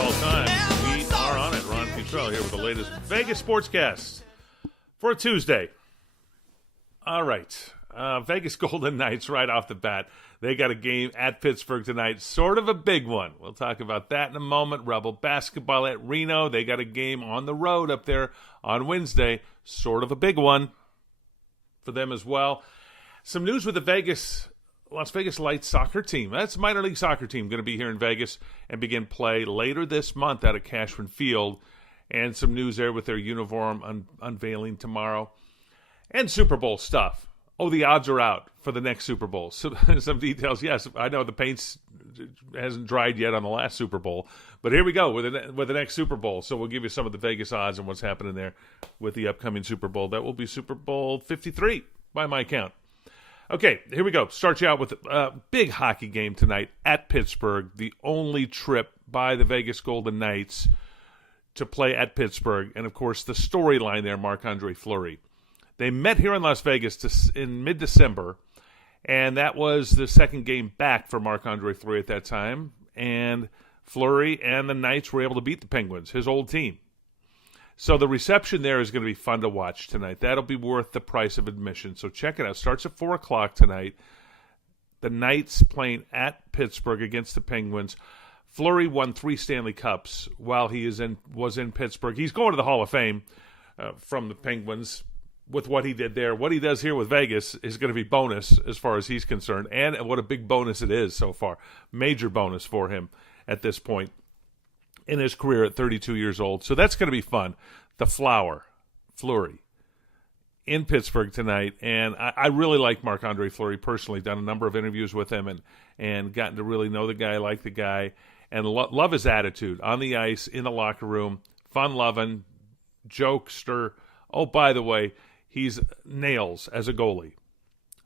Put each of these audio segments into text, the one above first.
all time. We are on it. Ron Futrell here with the latest Vegas Sportscast for a Tuesday. All right. Vegas Golden Knights right off the bat. They got a game at Pittsburgh tonight. Sort of a big one. We'll talk about that in a moment. Rebel basketball at Reno. They got a game on the road up there on Wednesday. Sort of a big one for them as well. Some news with the Las Vegas Lights soccer team. That's a minor league soccer team going to be here in Vegas and begin play later this month out at Cashman Field. And some news there with their uniform unveiling tomorrow. And Super Bowl stuff. Oh, the odds are out for the next Super Bowl. So, some details. Yes, I know the paint hasn't dried yet on the last Super Bowl. But here we go with the next Super Bowl. So we'll give you some of the Vegas odds and what's happening there with the upcoming Super Bowl. That will be Super Bowl 53 by my count. Okay, here we go. Start you out with a big hockey game tonight at Pittsburgh. The only trip by the Vegas Golden Knights to play at Pittsburgh. And, of course, the storyline there, Marc-Andre Fleury. They met here in Las Vegas in mid-December, and that was the second game back for Marc-Andre Fleury at that time. And Fleury and the Knights were able to beat the Penguins, his old team. So the reception there is going to be fun to watch tonight. That'll be worth the price of admission. So check it out. Starts at 4 o'clock tonight. The Knights playing at Pittsburgh against the Penguins. Fleury won 3 Stanley Cups while he was in Pittsburgh. He's going to the Hall of Fame from the Penguins with what he did there. What he does here with Vegas is going to be bonus as far as he's concerned. And what a big bonus it is so far. Major bonus for him at this point in his career at 32 years old. So that's going to be fun. The Flower, Fleury, in Pittsburgh tonight. And I really like Marc-Andre Fleury personally. Done a number of interviews with him and gotten to really know the guy, like the guy, and love his attitude on the ice, in the locker room. Fun-loving, jokester. Oh, by the way, he's nails as a goalie.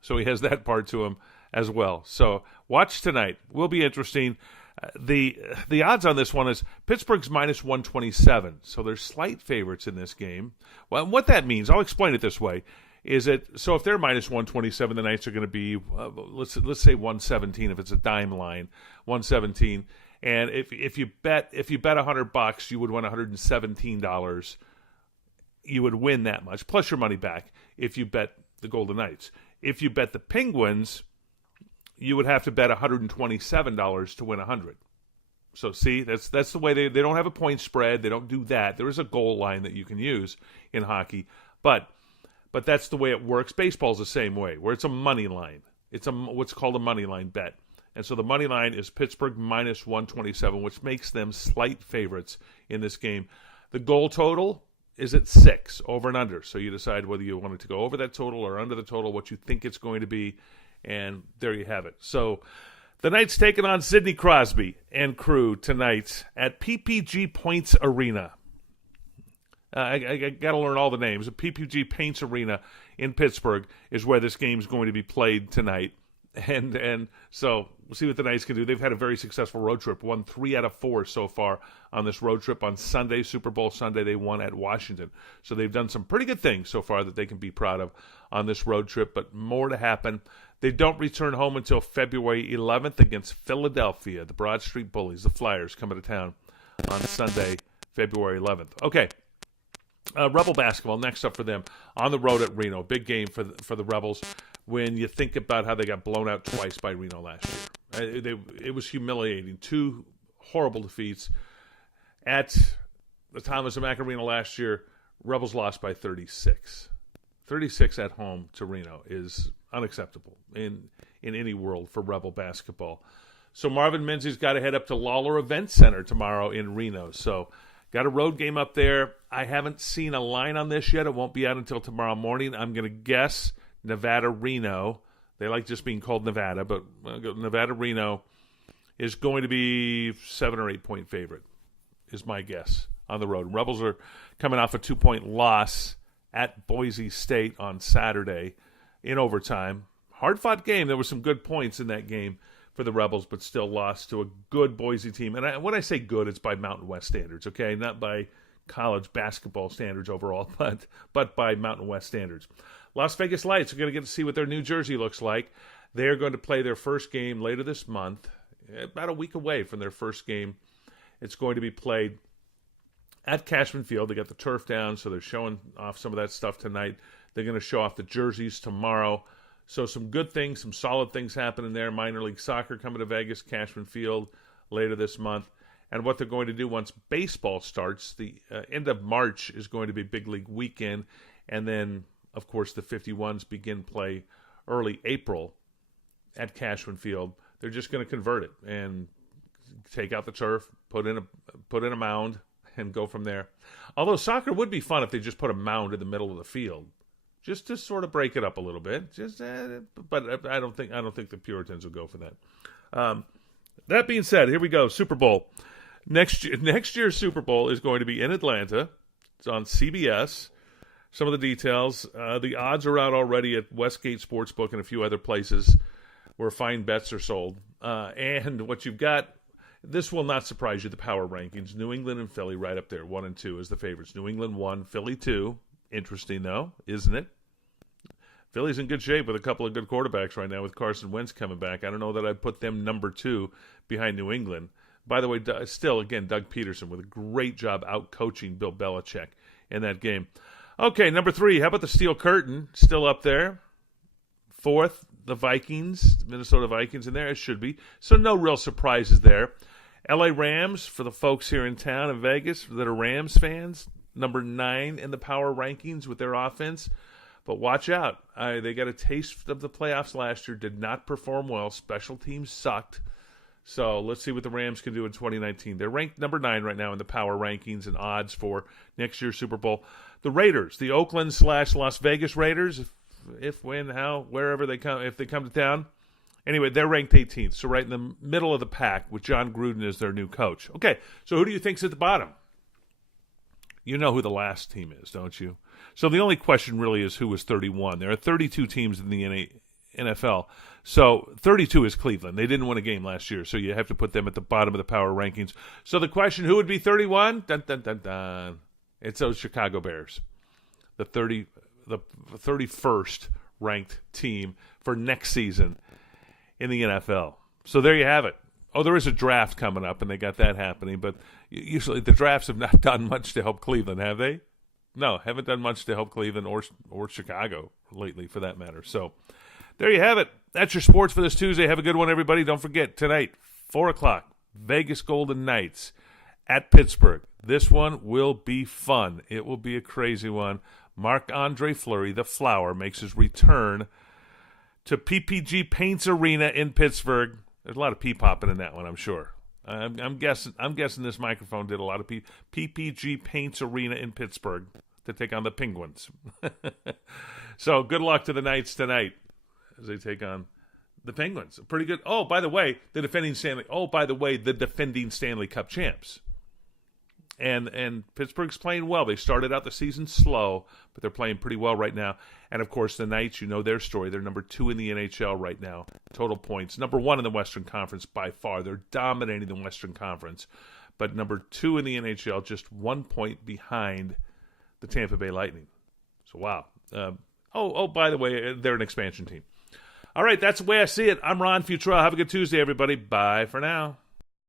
So he has that part to him as well. So watch tonight. Will be interesting. The odds on this one is Pittsburgh's minus 127, so they're slight favorites in this game. Well, what that means, I'll explain it this way, is it so if they're minus 127, the Knights are going to be let's say 117 if it's a dime line, 117, and if you bet $100, you would win $117. You would win that much plus your money back if you bet the Golden Knights. If you bet the Penguins, you would have to bet $127 to win $100. So see, that's the way they don't have a point spread. They don't do that. There is a goal line that you can use in hockey, but that's the way it works. Baseball's the same way, where it's a money line. It's what's called a money line bet. And so the money line is Pittsburgh minus 127, which makes them slight favorites in this game. The goal total is at 6, over and under. So you decide whether you want it to go over that total or under the total, what you think it's going to be. And there you have it. So the Knights taking on Sidney Crosby and crew tonight at PPG Points Arena. I got to learn all the names. The PPG Paints Arena in Pittsburgh is where this game's going to be played tonight. And so we'll see what the Knights can do. They've had a very successful road trip. Won 3 out of 4 so far on this road trip. On Sunday, Super Bowl Sunday, they won at Washington. So they've done some pretty good things so far that they can be proud of on this road trip, but more to happen. They don't return home until February 11th against Philadelphia. The Broad Street Bullies, the Flyers, coming to town on Sunday, February 11th. Okay, Rebel basketball next up for them on the road at Reno. Big game for the Rebels when you think about how they got blown out twice by Reno last year. It was humiliating. 2 horrible defeats. At the Thomas and Mack Arena last year, Rebels lost by 36. 36 at home to Reno is unacceptable in any world for Rebel basketball. So Marvin Menzies got to head up to Lawler Event Center tomorrow in Reno. So got a road game up there. I haven't seen a line on this yet. It won't be out until tomorrow morning. I'm going to guess Nevada-Reno. They like just being called Nevada, but Nevada-Reno is going to be 7 or 8 point favorite, is my guess, on the road. Rebels are coming off a 2-point loss at Boise State on Saturday in overtime. Hard-fought game. There were some good points in that game for the Rebels, but still lost to a good Boise team. And when I say good, it's by Mountain West standards, okay? Not by college basketball standards overall, but by Mountain West standards. Las Vegas Lights are going to get to see what their new jersey looks like. They're going to play their first game later this month, about a week away from their first game It's going to be played at Cashman Field. They got the turf down, so they're showing off some of that stuff tonight. They're going to show off the jerseys tomorrow. So some good things, some solid things happening there. Minor League Soccer coming to Vegas, Cashman Field later this month. And what they're going to do once baseball starts, the end of March is going to be Big League Weekend. And then, of course, the 51s begin play early April at Cashman Field. They're just going to convert it and take out the turf, put in a mound, and go from there. Although soccer would be fun if they just put a mound in the middle of the field, just to sort of break it up a little bit. But I don't think the Puritans will go for that. That being said, here we go. Super Bowl. Next year's Super Bowl is going to be in Atlanta. It's on CBS. Some of the details. The odds are out already at Westgate Sportsbook and a few other places where fine bets are sold. And what you've got, this will not surprise you, the power rankings. New England and Philly right up there, 1 and 2 as the favorites. New England 1, Philly 2. Interesting, though, isn't it? Philly's in good shape with a couple of good quarterbacks right now with Carson Wentz coming back. I don't know that I'd put them number 2 behind New England. By the way, still, again, Doug Peterson with a great job out-coaching Bill Belichick in that game. Okay, number 3, how about the Steel Curtain? Still up there. 4th, the Vikings, Minnesota Vikings in there. It should be. So no real surprises there. LA Rams, for the folks here in town in Vegas that are Rams fans, number 9 in the power rankings with their offense. But watch out. They got a taste of the playoffs last year, did not perform well. Special teams sucked. So let's see what the Rams can do in 2019. They're ranked number 9 right now in the power rankings and odds for next year's Super Bowl. The Raiders, the Oakland/Las Vegas Raiders, if, when, how, wherever they come, if they come to town. Anyway, they're ranked 18th, so right in the middle of the pack with John Gruden as their new coach. Okay, so who do you think's at the bottom? You know who the last team is, don't you? So the only question really is who was 31. There are 32 teams in the NFL. So 32 is Cleveland. They didn't win a game last year, so you have to put them at the bottom of the power rankings. So the question, who would be 31? Dun, dun, dun, dun. It's those Chicago Bears, the 31st ranked team for next season in the NFL. So there you have it. Oh, there is a draft coming up, and they got that happening. But usually the drafts have not done much to help Cleveland, have they? No, haven't done much to help Cleveland or Chicago lately, for that matter. So there you have it. That's your sports for this Tuesday. Have a good one, everybody. Don't forget, tonight, 4 o'clock, Vegas Golden Knights at Pittsburgh. This one will be fun. It will be a crazy one. Marc-Andre Fleury, the Flower, makes his return to PPG Paints Arena in Pittsburgh. There's a lot of pee-popping in that one, I'm sure. I'm guessing this microphone did a lot of PPG Paints Arena in Pittsburgh to take on the Penguins. So good luck to the Knights tonight as they take on the Penguins. Pretty good. Oh, by the way, the defending Stanley Cup champs. And Pittsburgh's playing well. They started out the season slow, but they're playing pretty well right now. And, of course, the Knights, you know their story. They're number 2 in the NHL right now, total points. Number 1 in the Western Conference by far. They're dominating the Western Conference. But number 2 in the NHL, just 1 point behind the Tampa Bay Lightning. So, wow. By the way, they're an expansion team. All right, that's the way I see it. I'm Ron Futrell. Have a good Tuesday, everybody. Bye for now.